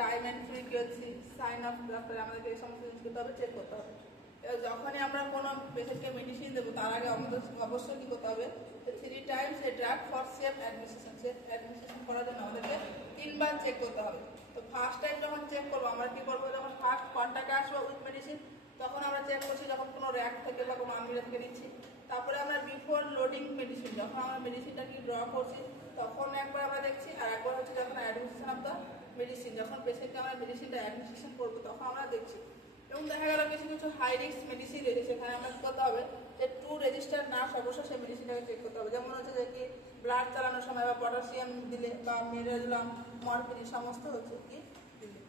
Time and frequency, sign off, তারপরে আমাদেরকে এই সমস্ত জিনিস করতে হবে, চেক করতে হবে। যখনই আমরা কোনো পেশেন্টকে মেডিসিন দেবো তার আগে আমাদের অবশ্যই কী করতে হবে, 3 Times a drug for safe administration. Safe administration করার জন্য আমাদেরকে 3 বার চেক করতে হবে। তো ফার্স্ট টাইম যখন চেক করবো আমরা কী করবো, যখন ফার্স্ট কন্ট্যাক্টে আসবো উইথ মেডিসিন তখন আমরা চেক করছি যখন কোনো র্যাক থেকে বা কোনো আলমিরা থেকে নিচ্ছি। তারপরে আমরা বিফোর লোডিং মেডিসিন, যখন আমরা মেডিসিনটা কি ড্র করছি তখন একবার আমরা দেখছি, আর একবার হচ্ছে যখন অ্যাডমিনিস্ট্রেশন অফ দ্য মেডিসিন, যখন পেশেন্টকে আমরা মেডিসিনটা অ্যাডমিনিস্ট্রেশন করবো তখন আমরা দেখছি। এবং দেখা গেল কিছু কিছু হাই রিস্ক মেডিসিন রয়েছে, সেখানে আমরা কী করতে হবে যে টু রেজিস্টার নার্স অবশ্যই সেই মেডিসিনটাকে চেক করতে হবে। যেমন হচ্ছে যে কি ব্লাড চালানোর সময় বা পটাশিয়াম দিলে বা মিনারেলাম, মরফিন সমস্ত হচ্ছে কি দিলে।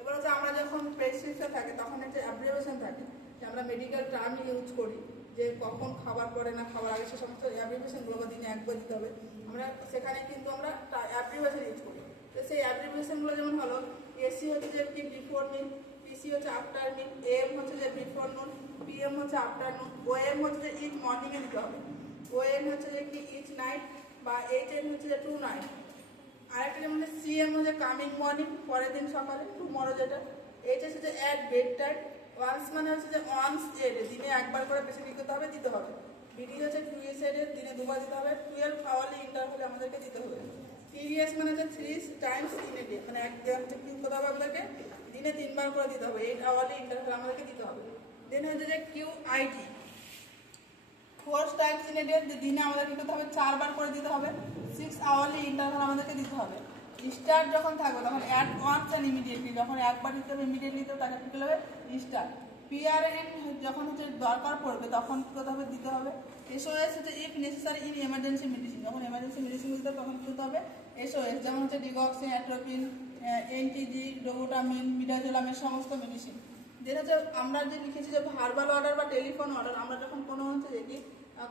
এবার হচ্ছে আমরা যখন প্রেসক্রিপশন থাকে তখন একটা অ্যাব্রিভিয়েশন থাকে যে আমরা মেডিকেল টার্ম ইউজ করি, যে কখন খাবার পরে না খাবার আগে সে সমস্ত অ্যাব্রিভিয়েশনগুলো দিনে একবার দিতে হবে। আমরা সেখানে কিন্তু আমরা অ্যাব্রিভিয়েশন ইউজ করি। তো সেই অ্যাব্রিভিয়েশনগুলো যেমন হলো এসি হচ্ছে যে কি বিফোর মিল, পিসি হচ্ছে আফটার মিল, এম হচ্ছে যে বিফোর নুন, পিএম হচ্ছে আফটারনুন, ওএম হচ্ছে যে ইচ মর্নিংয়ে দিতে হবে, ওএন হচ্ছে যে কি ইচ নাইট বা এইচএন হচ্ছে যে টু নাইট। আরেকটা যেমন সিএম হচ্ছে কামিং মর্নিং, পরের দিন সকালে, টুমরো যেটা। এইচ হচ্ছে যে অ্যাট বেড টাইম, ওয়ান্স মানে হচ্ছে যে অনস এড, দিনে একবার করে পেশেন্ট দিতে হবে দিতে হবে। বিডি হচ্ছে টুইস এডের, দিনে দুবার দিতে হবে, 12 আওয়ারলি ইন্টারভ্যালে আমাদেরকে দিতে হবে। টিডিএস মানে হচ্ছে 3 টাইমস ইন এ ডে, মানে একদম ঠিক করতে হবে আমাদেরকে, দিনে 3 বার করে দিতে হবে, 8 আওয়ারলি ইন্টারভ্যাল আমাদেরকে দিতে হবে। দেন হচ্ছে যে কিউআইডি 4 টাইমস ইন এ ডে, দিনে আমাদেরকে করতে হবে 4 বার করে দিতে হবে, 6 আওয়ারলি ইন্টারভ্যাল আমাদেরকে দিতে হবে। স্টার্ট যখন থাকবে তখন অ্যাট ওয়ান্স অ্যান্ড ইমিডিয়েটলি, যখন একবার দিতে হবে ইমিডিয়েটলি তো তাকে কী হবে স্টার্ট। পিআরএন যখন হচ্ছে দরকার পড়বে তখন কী করতে হবে দিতে হবে। এসওএস হচ্ছে if necessary in emergency medicine, যখন এমার্জেন্সি মেডিসিন দিতে হবে তখন কী করতে হবে এসওএস, যেমন হচ্ছে ডিগক্সিন, অ্যাট্রোপিন, এনটিজি, ডোবুটামিন, মিডাজোলামের সমস্ত মেডিসিন। যেটা হচ্ছে আমরা যে লিখেছি যে ভার্বাল অর্ডার বা টেলিফোন অর্ডার, আমরা যখন কোনো হচ্ছে যে কি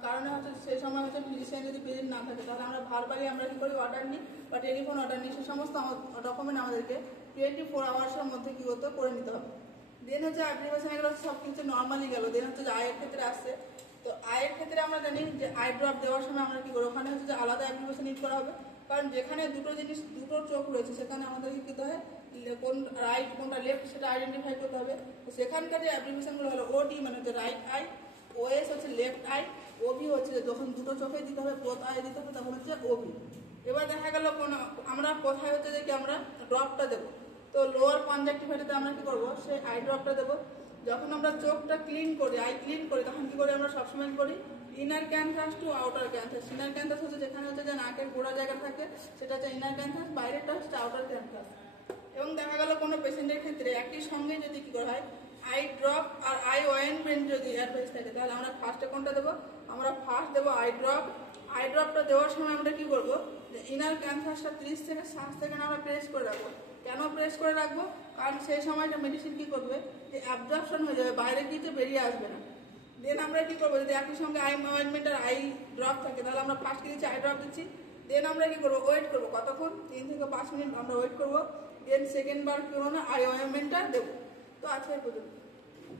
কারণে হচ্ছে সেই সময় হচ্ছে ফিজিশিয়ান যদি প্রেজেন্ট না থাকে তাহলে আমরা ভার্বালি আমরা কী করি অর্ডার নিই বা টেলিফোন অর্ডার নিই, সে সমস্ত ডকুমেন্ট আমাদেরকে 24 আওয়ার্সের মধ্যে কী করতে করে নিতে হবে। দেন হচ্ছে অ্যাপ্লিকেশন এগুলো সব কিছু নর্মালি গেল। দেন হচ্ছে যে আয়ের ক্ষেত্রে আসছে, তো আয়ের ক্ষেত্রে আমরা জানি যে আই ড্রপ দেওয়ার সময় আমরা কী করি, ওখানে হচ্ছে যে আলাদা অ্যাপ্লিকেশন ইউজ করা হবে, কারণ যেখানে দুটো জিনিস দুটো চোখ রয়েছে সেখানে আমাদের কী করতে হয় কোন রাইট কোনটা লেফট সেটা আইডেন্টিফাই করতে হবে। তো সেখানকার যে অ্যাপ্লিকেশনগুলো হলো ওডি মানে হচ্ছে রাইট আই, ওএস হচ্ছে লেফট আই, ওবি হচ্ছে যখন দুটো চোখে দিতে হবে বোথ আই দিতে হবে তখন হচ্ছে ওবি। এবার দেখা গেল কোন আমরা কোথায় হচ্ছে যে কি আমরা ড্রপটা দেবো, তো লোয়ার কনজাক্টিভাইটিতে আমরা কী করবো সেই আই ড্রপটা দেবো। যখন আমরা চোখটা ক্লিন করি আই ক্লিন করি তখন কী করি আমরা সবসময় করি ইনার ক্যানথাস টু আউটার ক্যানথাস। ইনার ক্যানথাস হচ্ছে যেখানে হচ্ছে যে নাকের গোড়া জায়গা থাকে সেটা হচ্ছে ইনার ক্যানথাস, বাইরেটা হচ্ছে আউটার ক্যানথাস। এবং দেখা গেল কোনো পেশেন্টের ক্ষেত্রে একই সঙ্গে যদি কী করা হয় আই ড্রপ আর আই অয়েনমেন্ট যদি অ্যাডভাইস থাকে তাহলে আমরা ফার্স্টে কোনটা দেবো, আমরা ফার্স্ট দেবো আই ড্রপ। আই ড্রপটা দেওয়ার সময় আমরা কী করবো যে ইনার ক্যানথাসটা 30 থেকে 60 সেকেন্ড আমরা প্রেস করে রাখবো। কেন প্রেস করে রাখবো, কারণ সেই সময়টা মেডিসিন কী করবে যে অ্যাবজর্পশন হয়ে যাবে, বাইরে কিন্তু বেরিয়ে আসবে না। দেন আমরা কী করবো যদি একই সঙ্গে আই অয়েনমেন্ট আর আই ড্রপ থাকে তাহলে আমরা ফার্স্ট কী দিচ্ছি আই ড্রপ দিচ্ছি। দেন আমরা কী করবো ওয়েট করবো কতক্ষণ 3 থেকে 5 মিনিট আমরা ওয়েট করবো। দেন সেকেন্ড বার কী করবো না আই অয়েনমেন্টটা দেবো। তো আজকে পর্যন্ত।